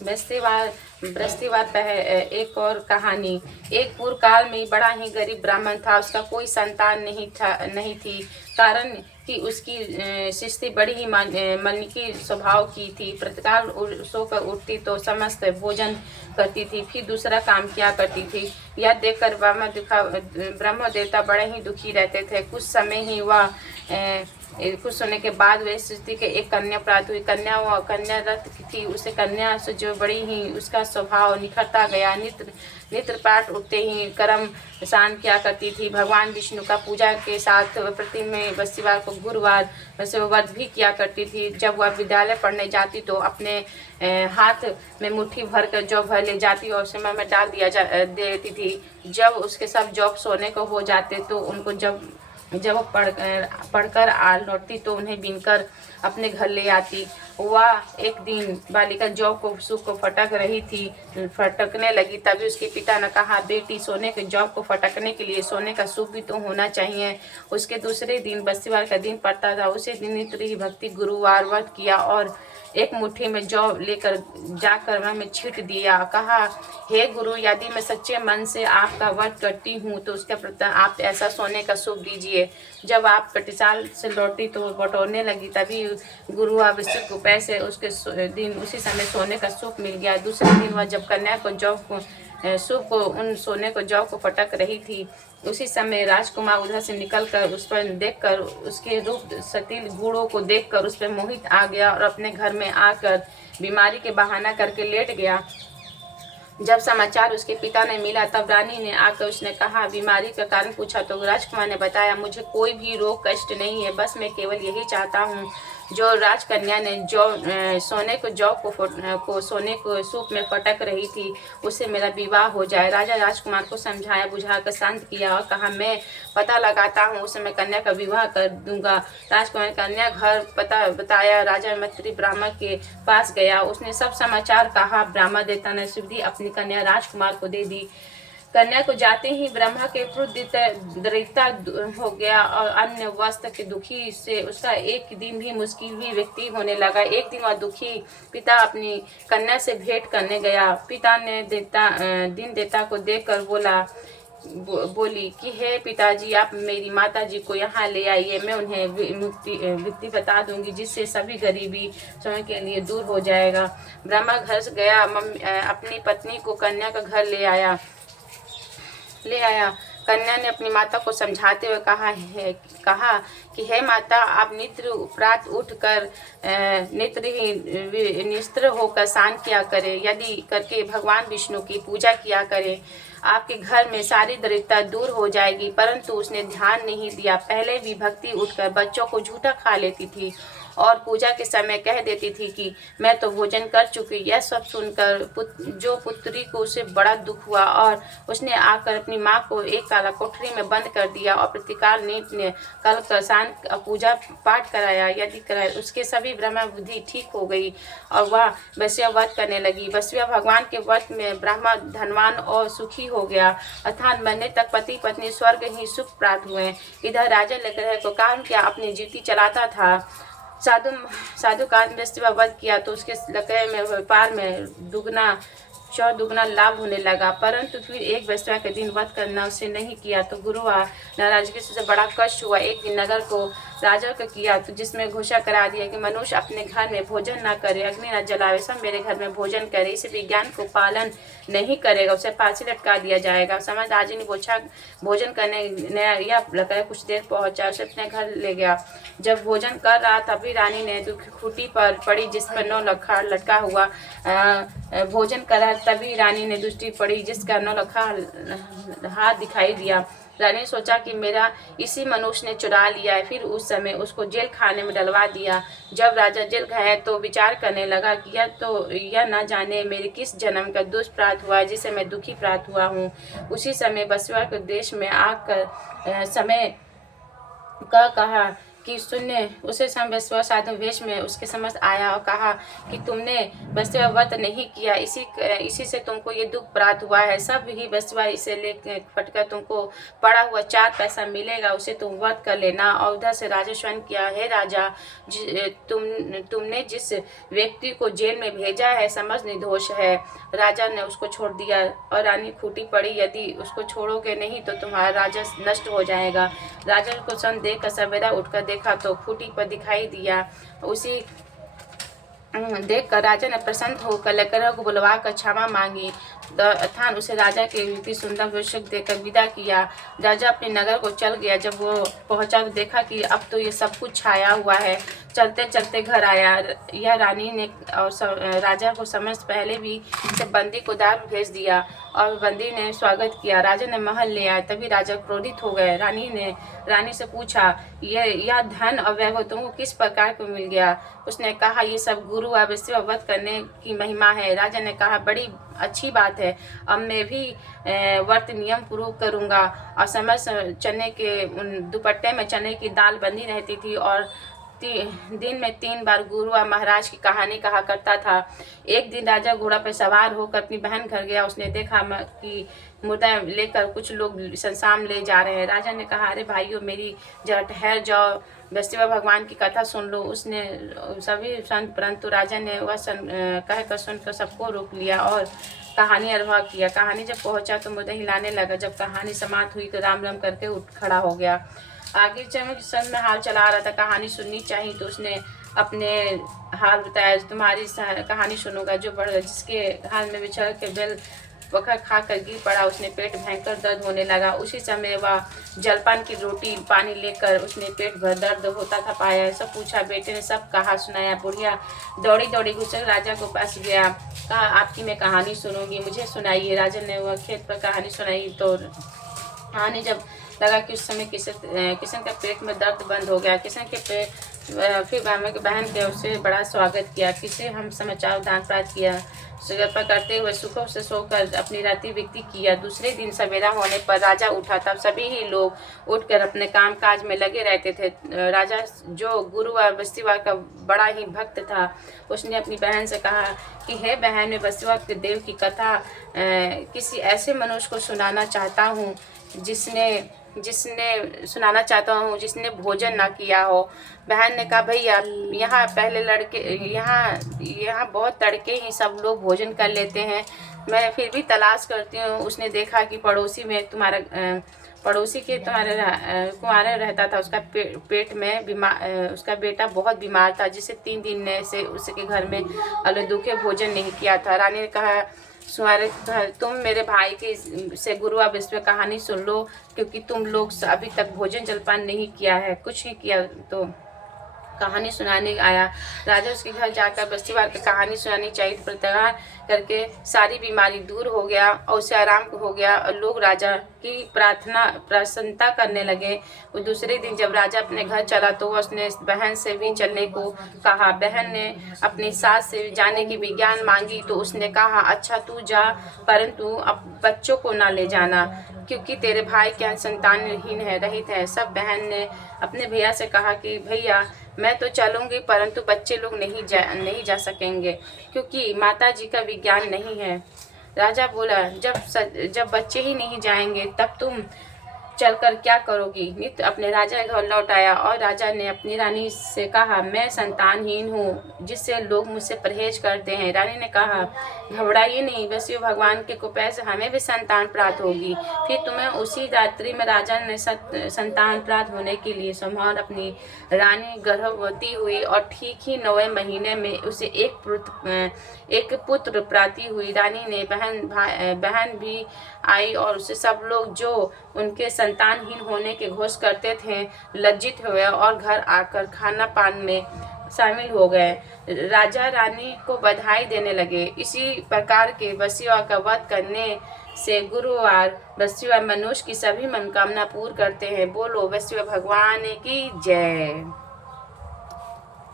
बृहस्पतिवार एक और कहानी। एक पूर्व काल में बड़ा ही गरीब ब्राह्मण था। उसका कोई संतान नहीं थी। कारण कि उसकी स्थिति बड़ी ही मलनिकी स्वभाव की थी। प्रतिकाल सोकर उठती तो समस्त भोजन करती थी, फिर दूसरा काम किया करती थी। यह देखकर ब्रह्म देवता बड़े ही दुखी रहते थे। कुछ समय के बाद वे स्थिति के एक कन्या प्राप्त हुई। कन्या रथ थी। उसे कन्या से जो बड़ी ही उसका स्वभाव निखरता गया। नित्र पाठ उठते ही कर्म स्नान किया करती थी। भगवान विष्णु का पूजा के साथ प्रति में बृहस्पतिवार को गुरुवार वैसे व्रत भी किया करती थी। जब वह विद्यालय पढ़ने जाती तो अपने हाथ में मुट्ठी भर कर जौ भर ले जाती और समय में डाल देती थी। जब उसके सब जॉब सोने को हो जाते तो उनको जब पढ़कर आ लौटती तो उन्हें बीनकर अपने घर ले आती। वह एक दिन बालिका जौ को सूप को फटकने लगी। तभी उसके पिता ने कहा, बेटी, सोने के जौ को फटकने के लिए सोने का सूप भी तो होना चाहिए। उसके दूसरे दिन बृहस्पतिवार का दिन पड़ता था। उसी दिन नित्य ही भक्ति गुरुवार व्रत किया और एक मुट्ठी में जौ लेकर जाकर वह में छींट दिया। कहा, हे गुरु, यदि मैं सच्चे मन से आपका व्रत करती हूँ तो उसके प्रति आप ऐसा सोने का सूप दीजिए। जब आप प्रतिसाल से लौटी तो बटोरने लगी। तभी गुरु आवश्यक रुपए से उसके दिन उसी समय सोने का सूप मिल गया। दूसरे दिन वह जब कन्या को सूप को उन सोने को जौ को फटक रही थी, उसी समय राजकुमार उधर से निकलकर उस पर देखकर उसके रूप सटील गुणों को देखकर उस पर मोहित आ गया और अपने घर में आकर बीमारी के बहाना करके लेट गया। जब समाचार उसके पिता ने मिला तब रानी ने आकर उसने कहा, बीमारी का कारण पूछा तो राजकुमार ने बताया, मुझे कोई भी रोग कष्ट नहीं है, बस मैं केवल यही चाहता हूँ जो राजकन्या ने सोने को सोने को सूप में फटक रही थी उससे मेरा विवाह हो जाए। राजा राजकुमार को समझाया बुझाकर शांत किया और कहा, मैं पता लगाता हूँ, उसे मैं कन्या का विवाह कर दूंगा। राजकुमार कन्या घर पता बताया। राजा मैत्री ब्राह्मण के पास गया। उसने सब समाचार कहा। ब्राह्मण देवता ने सुविधि अपनी कन्या राजकुमार को दे दी। कन्या को जाते ही ब्रह्मा के क्रोध दरिद्रता हो गया और अन्य वस्त्र के दुखी से उसका एक दिन भी मुश्किल भी व्यक्ति होने लगा। एक दिन वह दुखी पिता अपनी कन्या से भेंट करने गया। पिता ने देवता को देखकर बोली कि हे पिताजी, आप मेरी माताजी को यहाँ ले आइए, मैं उन्हें विधि बता दूंगी जिससे सभी गरीबी समय के लिए दूर हो जाएगा। ब्रह्मा घर से गया, अपनी पत्नी को कन्या का घर ले आया। कन्या ने अपनी माता को समझाते हुए कहा कि हे माता, आप नित्र उपरात उठकर निस्त्र होकर स्नान किया करें, यदि करके भगवान विष्णु की पूजा किया करें, आपके घर में सारी दरिद्रता दूर हो जाएगी। परंतु उसने ध्यान नहीं दिया। पहले भी भक्ति उठकर बच्चों को झूठा खा लेती थी और पूजा के समय कह देती थी कि मैं तो भोजन कर चुकी। यह सब सुनकर पुत्री को उसे बड़ा दुख हुआ और उसने आकर अपनी माँ को एक काला कोठरी में बंद कर दिया और प्रतिकाल नीत ने कल कसान पूजा पाठ कराया। यदि कराया उसके सभी ब्रह्म बुद्धि ठीक हो गई और वह वैश्य व्रत करने लगी। वैश्य भगवान के व्रत में ब्रह्मा धनवान और सुखी हो गया, अर्थात मरने तक पति पत्नी स्वर्ग ही सुख प्राप्त हुए। इधर राजा लेकर को काम किया, अपनी जीवित चलाता था। साधु का बृहस्पतिवार व्रत किया तो उसके लकड़े में व्यापार में दुगना लाभ होने लगा। परंतु फिर एक बृहस्पतिवार के दिन व्रत करना उसे नहीं किया तो गुरुवार नाराजगी से बड़ा कष्ट हुआ। एक दिन नगर को राजा को किया तो जिसमें घोषणा करा दिया कि मनुष्य अपने घर में भोजन न करे, अग्नि न जलावे, सब मेरे घर में भोजन करे। इस विज्ञान को पालन नहीं करेगा उसे फांसी लटका दिया जाएगा। समझ राजा ने भोजन करने यह लगा कुछ देर पहुंचा, उसे अपने घर ले गया। जब भोजन कर रहा तभी रानी ने खूंटी पर पड़ी जिस पर 9 लखा लटका हुआ भोजन करा। तभी रानी ने दृष्टि पड़ी जिसका 9 लखा हाथ दिखाई दिया। रानी ने सोचा कि मेरा इसी मनुष्य ने चुरा लिया है। फिर उस समय उसको जेल खाने में डलवा दिया। जब राजा जेल गया तो विचार करने लगा कि यह न जाने मेरे किस जन्म का दुष्ट प्राप्त हुआ जिससे मैं दुखी प्राप्त हुआ हूँ। उसी समय बसवा के देश में आकर समय का कहा कि सुनने उसे सम वसुआ साधु वेश में उसके समझ आया और कहा कि तुमने वसुआ व्रत नहीं किया, इसी से तुमको ये दुख प्राप्त हुआ है। सब ही वसुआ इसे ले फटकर तुमको पड़ा हुआ 4 पैसा मिलेगा, उसे तुम व्रत कर लेना। और उधर से राजा स्वयं किया, हे राजा, तुमने जिस व्यक्ति को जेल में भेजा है समझ निर्दोष है। राजा ने उसको छोड़ दिया और रानी फूटी पड़ी, यदि उसको छोड़ोगे नहीं तो तुम्हारा राज्य नष्ट हो जाएगा। राजा को सन देख कर सवेरा उठकर देखा तो फूटी पर दिखाई दिया। उसी देख कर राजा ने प्रसन्न होकर लेकर को बुलवा कर क्षमा मांगी। अर्थान उसे राजा के युक्ति सुंदर वृषक देकर विदा किया। राजा अपने नगर को चल गया। जब वो पहुंचा तो देखा कि अब तो ये सब कुछ छाया हुआ है। चलते चलते घर आया। यह रानी ने और राजा को समझ पहले भी से बंदी को दार भेज दिया और बंदी ने स्वागत किया। राजा ने महल ले आया। तभी राजा क्रोधित हो गए। रानी से पूछा, यह धन और वैभव तुमको किस प्रकार को मिल गया? उसने कहा, ये सब गुरु और वैश्य व्रत करने की महिमा है। राजा ने कहा, बड़ी अच्छी बात है। अब मैं भी व्रत नियम पूर्वक करूँगा। और समय चने के दुपट्टे में चने की दाल बंधी रहती थी और दिन में 3 बार गुरु और महाराज की कहानी कहा करता था। एक दिन राजा घोड़ा पर सवार होकर अपनी बहन घर गया। उसने देखा कि मुर्दा लेकर कुछ लोग संसाम ले जा रहे हैं। राजा ने कहा, अरे भाइयों, मेरी जरा ठहर जाओ, वैष्णव भगवान की कथा सुन लो। उसने सभी संत, परंतु राजा ने वह कहकर सुनकर सबको रोक लिया और कहानी आरंभ किया। कहानी जब पहुंचा तो मुर्दा हिलाने लगा। जब कहानी समाप्त हुई तो राम राम करके उठ खड़ा हो गया। आगे सन में हाल चला रहा था, कहानी सुननी चाहिए तो उसने अपने हाल बताया। तुम्हारी कहानी सुनूंगा जो जिसके हाल में बिछड़ के बेल पकड़ खा कर गिर पड़ा, उसने पेट भयंकर दर्द होने लगा। उसी समय वह जलपान की रोटी पानी लेकर उसने पेट भर दर्द होता था पाया। सब पूछा। बेटे ने सब कहा सुनाया। बुढ़िया दौड़ी दौड़ी घुसकर राजा को पास गया। कहा, आपकी मैं कहानी सुनूंगी, मुझे सुनाइए। राजा ने वह खेत पर कहानी सुनाई तो कहानी जब लगा कि उस समय किशन का पेट में दर्द बंद हो गया। किशन के फिर बहन के उससे बड़ा स्वागत किया। किसे हम समाचार दान प्राप्त किया। पर करते हुए सुखों से सोकर अपनी रात्रि व्यक्ति किया। दूसरे दिन सवेरा होने पर राजा उठा। तब सभी ही लोग उठकर अपने काम काज में लगे रहते थे। राजा जो गुरु और वैष्णव का बड़ा ही भक्त था, उसने अपनी बहन से कहा कि हे बहन, मैं वैष्णव के देव की कथा किसी ऐसे मनुष्य को सुनाना चाहता हूँ जिसने भोजन ना किया हो। बहन ने कहा, भैया, यहाँ पहले यहाँ बहुत तड़के ही सब लोग भोजन कर लेते हैं, मैं फिर भी तलाश करती हूँ। उसने देखा कि पड़ोसी के कुंवारा रहता था। उसका पेट में उसका बेटा बहुत बीमार था, जिसे 3 दिन से उसके घर में दुखे भोजन नहीं किया था। रानी ने कहा, तुम मेरे भाई के से गुरु और विश्व कहानी सुन लो, क्योंकि तुम लोग अभी तक भोजन जलपान नहीं किया है, कुछ नहीं किया। तो कहानी सुनाने आया। राजा उसके घर जाकर बस्तीवार की कहानी सुनानी चाहिए। प्रत्याहार करके सारी बीमारी दूर हो गया और उसे आराम हो गया और लोग राजा की प्रसन्नता करने लगे। और दूसरे दिन जब राजा अपने घर चला तो उसने बहन से भी चलने को कहा। बहन ने अपनी सास से जाने की विज्ञान मांगी तो उसने कहा, अच्छा तू जा, परंतु अब बच्चों को ना ले जाना, क्योंकि तेरे भाई क्या संतानहीन है, रहित है। सब बहन ने अपने भैया से कहा कि भैया, मैं तो चलूंगी, परंतु बच्चे लोग नहीं जा सकेंगे, क्योंकि माता जी का विज्ञान नहीं है। राजा बोला, जब बच्चे ही नहीं जाएंगे तब तुम चलकर क्या करोगी? नित्य अपने राजा के घर लौट आया और राजा ने अपनी रानी से कहा, मैं संतानहीन हूँ, जिससे लोग मुझसे परहेज करते हैं। रानी ने कहा, घबराइए नहीं, वैसे भगवान के कृपा से हमें भी संतान प्राप्त होगी। फिर तुम्हें उसी रात्रि में राजा ने संतान प्राप्त होने के लिए संभाल अपनी रानी गर्भवती हुई और ठीक ही 9वें महीने में उसे एक पुत्र प्राप्ति हुई। रानी ने बहन भी आई और उसे सब लोग जो उनके संतानहीन होने के घोष करते थे लज्जित हुए और घर आकर खाना पान में शामिल हो गए। राजा रानी को बधाई देने लगे। इसी प्रकार के वैश्यों का वध करने से गुरुवार वैश्य मनुष्य की सभी मनोकामना पूर्ण करते हैं। बोलो वैश्य भगवान की जय।